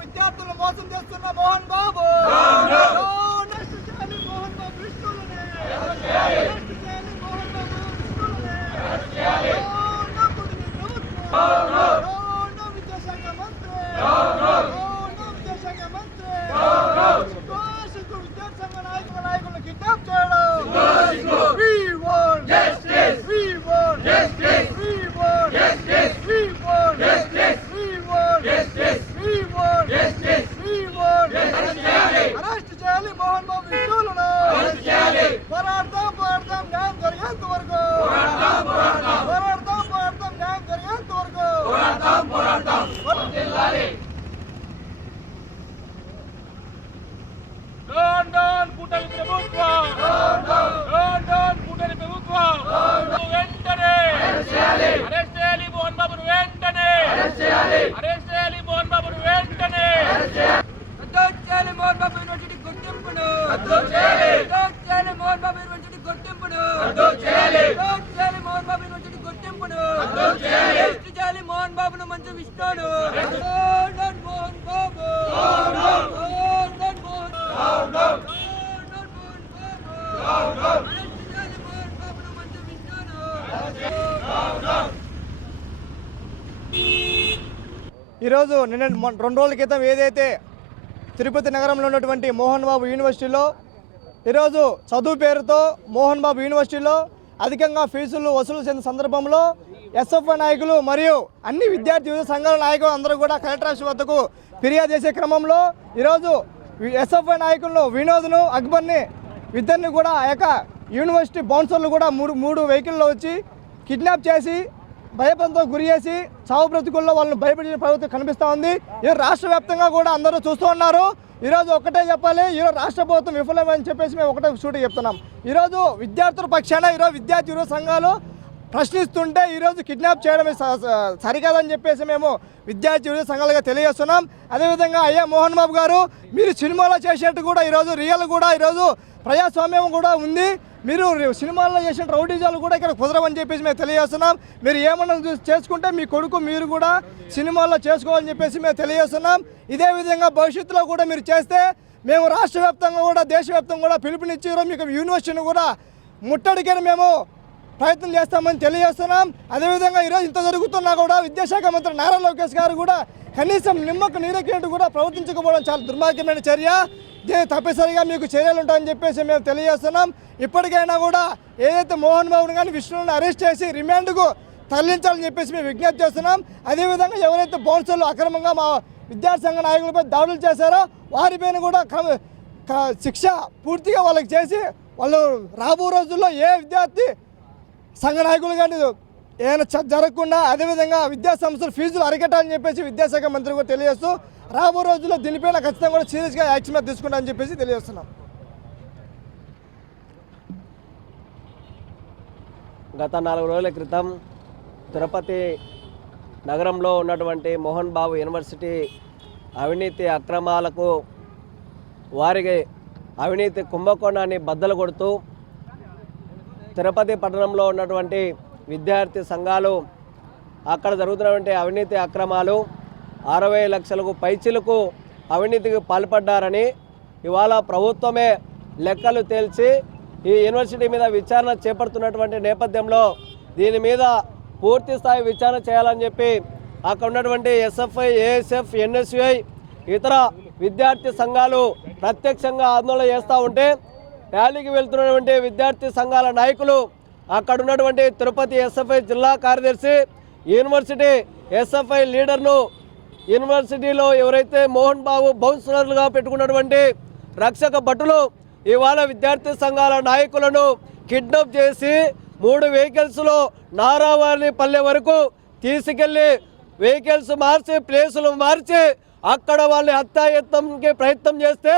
విద్యార్థులను మోసం చేస్తున్న మోహన్ బాబు విద్యాశాఖ మంత్రి విద్యాసంఘ నాయకులను కిడ్నాప్ చేయడం. We want justice. We want justice. We want justice. We want justice. We want justice. We want justice. We want justice. Arrest చేయాలి మోహన్ బాబు విష్ణులను. అరెస్ట్ చేయాలి. పోరాడతాం న్యాయం జరిగేంత వరకు. పోరాడతాం న్యాయం జరిగేంత వరకు. పోరాడతాం జిల్లాలి. డోన్ కూటమి ప్రభుత్వం డోన్ కూటమి ప్రభుత్వం వెంటనే అరెస్ట్ చేయాలి మోహన్ బాబును వెంటనే అరెస్ట్ చేయాలి మోహన్ బాబును వెంటనే రద్దు చేయాలి మోహన్ బాబు యూనివర్సిటీ గుర్తింపును. రద్దు చేయాలి మోహన్ బాబు యూనివర్సిటీ గుర్తింపును. రద్దు చేయాలి మోహన్ బాబు యూనివర్సిటీ గుర్తింపును. రద్దు చేయాలి మోహన్ బాబును మంచి విష్ణును. మోహన్ బాబు ఈరోజు నిన్న 2 రోజుల క్రితం ఏదైతే తిరుపతి నగరంలో ఉన్నటువంటి మోహన్ బాబు యూనివర్సిటీలో ఈరోజు చదువు పేరుతో మోహన్ బాబు యూనివర్సిటీలో అధికంగా ఫీజులు వసూలు చేసిన సందర్భంలో ఎస్ఎఫ్ఐ నాయకులు మరియు అన్ని విద్యార్థి యువత సంఘాల నాయకులు అందరూ కూడా కలెక్టర్ ఆఫీస్ వద్దకు ఫిర్యాదు చేసే క్రమంలో ఈరోజు ఎస్ఎఫ్ఐ నాయకులను వినోద్ను అక్బర్ని ఇద్దరిని కూడా ఆ యొక్క యూనివర్సిటీ బౌన్సర్లు కూడా మూడు వెహికల్లో వచ్చి కిడ్నాప్ చేసి భయపంతో గురి చేసి చావు బ్రతుకుల్లో వాళ్ళని భయపడిన ప్రభుత్వం కనిపిస్తూ ఉంది. ఈరోజు రాష్ట్ర వ్యాప్తంగా కూడా అందరూ చూస్తూ ఉన్నారు. ఈరోజు ఒకటే చెప్పాలి, ఈరోజు రాష్ట్ర ప్రభుత్వం విఫలమని చెప్పేసి మేము ఒకటే సూటి చెప్తున్నాం. ఈరోజు విద్యార్థుల పక్షాన ఈరోజు విద్యార్థి యువ సంఘాలు ప్రశ్నిస్తుంటే ఈరోజు కిడ్నాప్ చేయడం సరికాదని చెప్పేసి మేము విద్యార్థి యువ సంఘాలుగా తెలియజేస్తున్నాం. అదేవిధంగా అయ్యా మోహన్ బాబు గారు, మీరు సినిమాలో చేసేట్టు కూడా ఈరోజు రియల్ కూడా ఈరోజు ప్రజాస్వామ్యం కూడా ఉంది. మీరు సినిమాల్లో చేసిన రౌడీజాలు కూడా ఇక్కడ కుదరవని చెప్పేసి మేము తెలియజేస్తున్నాం. మీరు ఏమన్నా చేసుకుంటే మీ కొడుకు మీరు కూడా సినిమాల్లో చేసుకోవాలని చెప్పేసి మేము తెలియజేస్తున్నాం. ఇదే విధంగా భవిష్యత్తులో కూడా మీరు చేస్తే మేము రాష్ట్ర వ్యాప్తంగా కూడా దేశవ్యాప్తంగా కూడా పిలుపునిచ్చి మీకు యూనివర్సిటీని కూడా ముట్టడికి మేము ప్రయత్నం చేస్తామని తెలియజేస్తున్నాం. అదేవిధంగా ఈరోజు ఇంత జరుగుతున్నా కూడా విద్యాశాఖ మంత్రి నారా లోకేష్ గారు కూడా కనీసం నిమ్మకు నీరెక్కినట్టు కూడా ప్రవర్తించకపోవడం చాలా దుర్మార్గమైన చర్య. దీన్ని తప్పనిసరిగా మీకు చర్యలు ఉంటాయని చెప్పేసి మేము తెలియజేస్తున్నాం. ఇప్పటికైనా కూడా ఏదైతే మోహన్ బాబుని కానీ విష్ణుని అరెస్ట్ చేసి రిమాండ్కు తరలించాలని చెప్పేసి మేము విజ్ఞప్తి చేస్తున్నాం. అదేవిధంగా ఎవరైతే బౌన్సర్లు అక్రమంగా మా విద్యార్థి సంఘ నాయకులపై దాడులు చేశారో వారిపైన కూడా శిక్ష పూర్తిగా వాళ్ళకి చేసి వాళ్ళు రాబో రోజుల్లో ఏ విద్యార్థి సంఘ నాయకులు కానీ ఏమైనా జరగకుండా అదేవిధంగా విద్యాసంస్థలు ఫీజులు అరికట్టాలని చెప్పేసి విద్యాశాఖ మంత్రి కూడా తెలియజేస్తూ రాబో రోజుల్లో దీనిపైన ఖచ్చితంగా కూడా సీరియస్గా యాక్షన్ మీద తీసుకుంటామని చెప్పేసి తెలియజేస్తున్నాం. గత 4 రోజుల క్రితం తిరుపతి నగరంలో ఉన్నటువంటి మోహన్ బాబు యూనివర్సిటీ అవినీతి అక్రమాలకు వారికి అవినీతి కుంభకోణాన్ని బద్దలు కొడుతూ తిరుపతి పట్టణంలో ఉన్నటువంటి విద్యార్థి సంఘాలు అక్కడ జరుగుతున్నటువంటి అవినీతి అక్రమాలు 60 లక్షలకు పైచిలకు అవినీతికి పాల్పడ్డారని ఇవాళ ప్రభుత్వమే లెక్కలు తేల్చి ఈ యూనివర్సిటీ మీద విచారణ చేపడుతున్నటువంటి నేపథ్యంలో దీని మీద పూర్తి స్థాయి విచారణ చేయాలని చెప్పి అక్కడ ఉన్నటువంటి ఎస్ఎఫ్ఐ, ఏఎస్ఎఫ్, ఎన్ఎస్యుఐ ఇతర విద్యార్థి సంఘాలు ప్రత్యక్షంగా ఆందోళన చేస్తూ ఉంటే ర్యాలీకి వెళ్తున్నటువంటి విద్యార్థి సంఘాల నాయకులు అక్కడ ఉన్నటువంటి తిరుపతి ఎస్ఎఫ్ఐ జిల్లా కార్యదర్శి యూనివర్సిటీ ఎస్ఎఫ్ఐ లీడర్ను యూనివర్సిటీలో ఎవరైతే మోహన్ బాబు బౌన్సర్లుగా పెట్టుకున్నటువంటి రక్షక భటులు ఇవాళ విద్యార్థి సంఘాల నాయకులను కిడ్నాప్ చేసి 3 వెహికల్స్లో నారావారిపల్లె వరకు తీసుకెళ్లి వెహికల్స్ మార్చి ప్లేసులు మార్చి అక్కడ వాళ్ళని హత్యాయత్నంకి ప్రయత్నం చేస్తే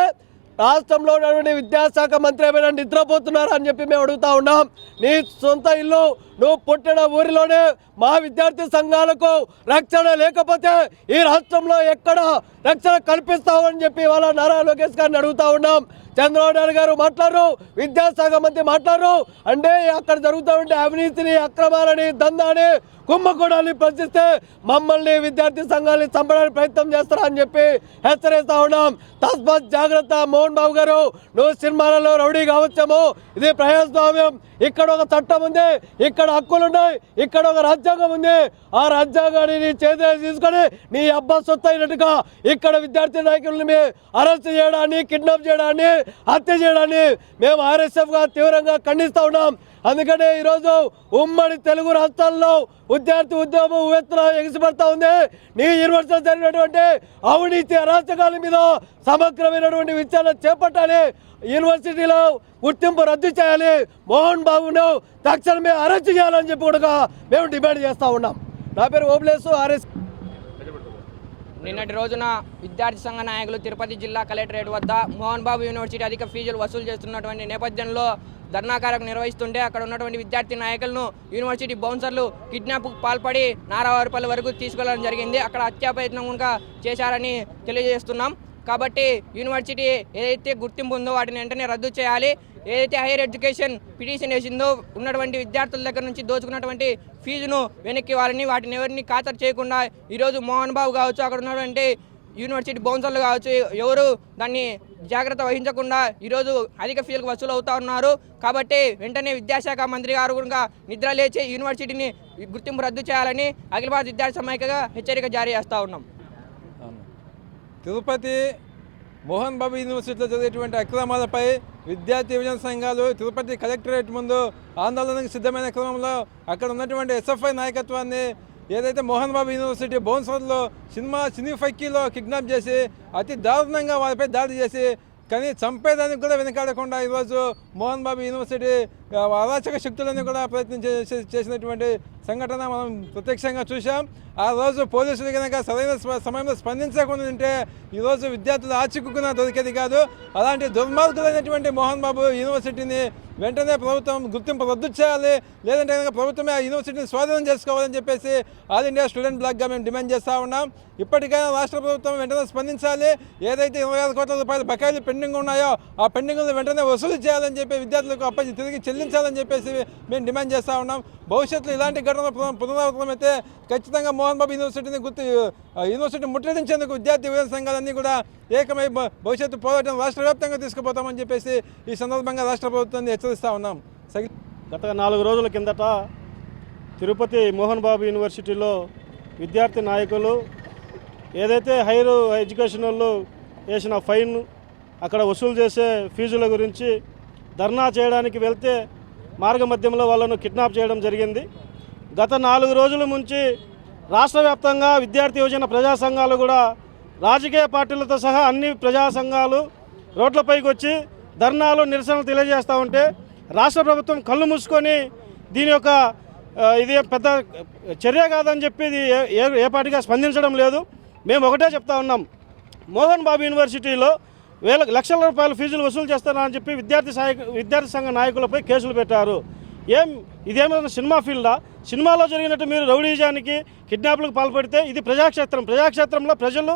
రాష్ట్రంలో ఉన్నటువంటి విద్యాశాఖ మంత్రి ఏమైనా నిద్రపోతున్నారా అని చెప్పి మేము అడుగుతా ఉన్నాం. నీ సొంత ఇల్లు నువ్వు పుట్టిన ఊరిలోనే మా విద్యార్థి సంఘాలకు రక్షణ లేకపోతే ఈ రాష్ట్రంలో ఎక్కడ రక్షణ కల్పిస్తామని చెప్పి వాళ్ళ నారా లోకేష్ గారిని అడుగుతా ఉన్నాం. చంద్రబాబు నాయుడు గారు మాట్లాడరు, విద్యాశాఖ మంత్రి మాట్లాడరు. అంటే అక్కడ జరుగుతూ ఉంటే అవినీతిని, అక్రమాలని, దందాని, కుంభకోణాన్ని ప్రశ్నిస్తే మమ్మల్ని విద్యార్థి సంఘాన్ని చంపడానికి ప్రయత్నం చేస్తారా అని చెప్పి హెచ్చరిస్తా ఉన్నాం. తస్మాత్ జాగ్రత్త మోహన్ బాబు గారు, నువ్వు సినిమాలలో రౌడీ కావచ్చాము, ఇది ప్రజాస్వామ్యం, ఇక్కడ ఒక చట్టం ఉంది, ఇక్కడ హక్కులున్నాయి, ఇక్కడ ఒక రాజ్యాంగం ఉంది. ఆ రాజ్యాంగాన్ని నీ చేతిలో తీసుకొని నీ అబ్బా సొత్తు అయినట్టుగా ఇక్కడ విద్యార్థి నాయకులని అరెస్ట్ చేయడాన్ని, కిడ్నాప్ చేయడాన్ని, హత్య చేయడాన్ని మేము ఆర్ఎస్ఎఫ్గా తీవ్రంగా ఖండిస్తూ ఉన్నాం. అందుకనే ఈరోజు ఉమ్మడి తెలుగు రాష్ట్రాల్లో విద్యార్థి ఉద్యమం ఉవ్వెత్తున ఎగిసిపడతా ఉంది. నీ యూనివర్సిటీలో జరిగినటువంటి అవినీతి అరాచకాల మీద సమగ్రమైనటువంటి విచారణ చేపట్టాలి. యూనివర్సిటీలో గుర్తింపు రద్దు చేయాలి. మోహన్ బాబును తక్షణమే అరెస్ట్ చేయాలని చెప్పి కూడా మేము డిమాండ్ చేస్తూ ఉన్నాం. నా పేరు ఓబ్లేసు, ఆర్ఎస్. నిన్నటి రోజున విద్యార్థి సంఘ నాయకులు తిరుపతి జిల్లా కలెక్టరేట్ వద్ద మోహన్ బాబు యూనివర్సిటీ అధిక ఫీజులు వసూలు చేస్తున్నటువంటి నేపథ్యంలో ధర్నాకారకు నిర్వహిస్తుంటే అక్కడ ఉన్నటువంటి విద్యార్థి నాయకులను యూనివర్సిటీ బౌన్సర్లు కిడ్నాప్కు పాల్పడి నారావారిపల్లి వరకు తీసుకెళ్లడం జరిగింది. అక్కడ హత్యా ప్రయత్నం కూడా చేశారని తెలియజేస్తున్నాం. కాబట్టి యూనివర్సిటీ ఏదైతే గుర్తింపు ఉందో వాటిని వెంటనే రద్దు చేయాలి. ఏదైతే హైయర్ ఎడ్యుకేషన్ పిటిషన్ వేసిందో ఉన్నటువంటి విద్యార్థుల దగ్గర నుంచి దోచుకున్నటువంటి ఫీజును వెనక్కి ఇవ్వాలని, వాటిని ఎవరిని ఖాతరు చేయకుండా ఈరోజు మోహన్ బాబు కావచ్చు, అక్కడ ఉన్నటువంటి యూనివర్సిటీ బౌన్సర్లు కావచ్చు, ఎవరు దాన్ని జాగ్రత్త వహించకుండా ఈరోజు అధిక ఫీజులకు వసూలు అవుతా ఉన్నారు. కాబట్టి వెంటనే విద్యాశాఖ మంత్రి గారు కూడా నిద్ర లేచి యూనివర్సిటీని గుర్తింపు రద్దు చేయాలని అఖిల భారత విద్యార్థి సమైక్యగా హెచ్చరిక జారీ చేస్తూ ఉన్నాం. తిరుపతి మోహన్ బాబు యూనివర్సిటీలో జరిగేటువంటి అక్రమాలపై విద్యార్థి యువజన సంఘాలు తిరుపతి కలెక్టరేట్ ముందు ఆందోళనకు సిద్ధమైన క్రమంలో అక్కడ ఉన్నటువంటి ఎస్ఎఫ్ఐ నాయకత్వాన్ని ఏదైతే మోహన్ బాబు యూనివర్సిటీ బౌన్సర్లో సినీ ఫైకీలో కిడ్నాప్ చేసి అతి దారుణంగా వారిపై దాడి చేసి కానీ చంపేదానికి కూడా వెనకాడకుండా ఈరోజు మోహన్ బాబు యూనివర్సిటీ అరాచక శక్తులని కూడా ప్రయత్నం చేసినటువంటి సంఘటన మనం ప్రత్యక్షంగా చూసాం. ఆ రోజు పోలీసులు కనుక సరైన సమయంలో స్పందించకుండా ఉంటే ఈరోజు విద్యార్థులు ఆచిక్కున్నా దొరికేది కాదు. అలాంటి దుర్మార్గులైనటువంటి మోహన్ బాబు యూనివర్సిటీని వెంటనే ప్రభుత్వం గుర్తింపు రద్దు చేయాలి, లేదంటే కనుక ప్రభుత్వమే ఆ యూనివర్సిటీని స్వాధీనం చేసుకోవాలని చెప్పేసి ఆల్ ఇండియా స్టూడెంట్ బ్లాక్గా మేము డిమాండ్ చేస్తూ ఉన్నాం. ఇప్పటికైనా రాష్ట్ర ప్రభుత్వం వెంటనే స్పందించాలి. ఏదైతే 26 కోట్ల రూపాయల బకాయిలు పెండింగ్ ఉన్నాయో ఆ పెండింగ్లు వెంటనే వసూలు చేయాలని చెప్పి విద్యార్థులకు తిరిగి చెల్లించాలని చెప్పేసి మేము డిమాండ్ చేస్తూ ఉన్నాం. భవిష్యత్తులో ఇలాంటి ఘటనలు పునరావృతమైతే ఖచ్చితంగా మోహన్ బాబు యూనివర్సిటీని యూనివర్సిటీ ముట్టడించేందుకు విద్యార్థి యువజన సంఘాలన్నీ కూడా ఏకమై భవిష్యత్తు పోరాటం రాష్ట్ర వ్యాప్తంగా తీసుకుపోతామని చెప్పేసి ఈ సందర్భంగా రాష్ట్ర ప్రభుత్వాన్ని హెచ్చరిస్తూ ఉన్నాం. గత 4 రోజుల కిందట తిరుపతి మోహన్ బాబు యూనివర్సిటీలో విద్యార్థి నాయకులు ఏదైతే హైయర్ ఎడ్యుకేషన్ వాళ్ళు వేసిన ఫైన్, అక్కడ వసూలు చేసే ఫీజుల గురించి ధర్నా చేయడానికి వెళ్తే మార్గమధ్యంలో వాళ్ళను కిడ్నాప్ చేయడం జరిగింది. గత 4 రోజుల నుంచి రాష్ట్ర వ్యాప్తంగా విద్యార్థి యువజన ప్రజా సంఘాలు కూడా రాజకీయ పార్టీలతో సహా అన్ని ప్రజా సంఘాలు రోడ్లపైకి వచ్చి ధర్నాలు, నిరసనలు తెలియజేస్తూ ఉంటే రాష్ట్ర ప్రభుత్వం కళ్ళు మూసుకొని దీని యొక్క ఇది పెద్ద చర్య కాదని చెప్పి ఇది ఏ పార్టీగా స్పందించడం లేదు. మేము ఒకటే చెప్తా ఉన్నాం, మోహన్ బాబు యూనివర్సిటీలో లక్షల రూపాయల ఫీజులు వసూలు చేస్తారని చెప్పి విద్యార్థి సంఘ నాయకులపై కేసులు పెట్టారు. ఇదేమైనా సినిమా ఫీల్డా? సినిమాలో జరిగినట్టు మీరు రౌడీజానికి, కిడ్నాప్లకు పాల్పడితే ఇది ప్రజాక్షేత్రం. ప్రజాక్షేత్రంలో ప్రజలు,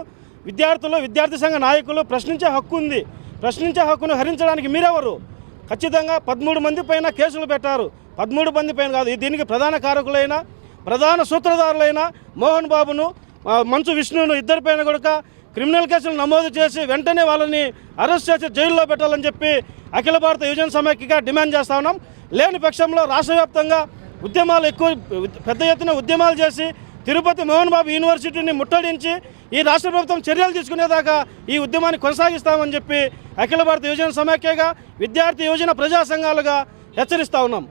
విద్యార్థులు, విద్యార్థి సంఘ నాయకులు ప్రశ్నించే హక్కు ఉంది. ప్రశ్నించే హక్కును హరించడానికి మీరెవరు? ఖచ్చితంగా 13 మంది పైన కేసులు పెట్టారు. 13 మంది పైన కాదు, దీనికి ప్రధాన కారకులైన, ప్రధాన సూత్రధారులైన మోహన్ బాబును, మంచు విష్ణును ఇద్దరిపైన కూడా క్రిమినల్ కేసులు నమోదు చేసి వెంటనే వాళ్ళని అరెస్ట్ చేసి జైల్లో పెట్టాలని చెప్పి అఖిల భారత యువజన సమైక్యగా డిమాండ్ చేస్తా ఉన్నాం. లేని పక్షంలో రాష్ట్ర వ్యాప్తంగా ఉద్యమాలు పెద్ద ఎత్తున ఉద్యమాలు చేసి తిరుపతి మోహన్ బాబు యూనివర్సిటీని ముట్టడించి ఈ రాష్ట్ర ప్రభుత్వం చర్యలు తీసుకునేదాకా ఈ ఉద్యమాన్ని కొనసాగిస్తామని చెప్పి అఖిల భారత యువజన సమైక్యగా, విద్యార్థి యువజన ప్రజా సంఘాలుగా హెచ్చరిస్తా ఉన్నాం.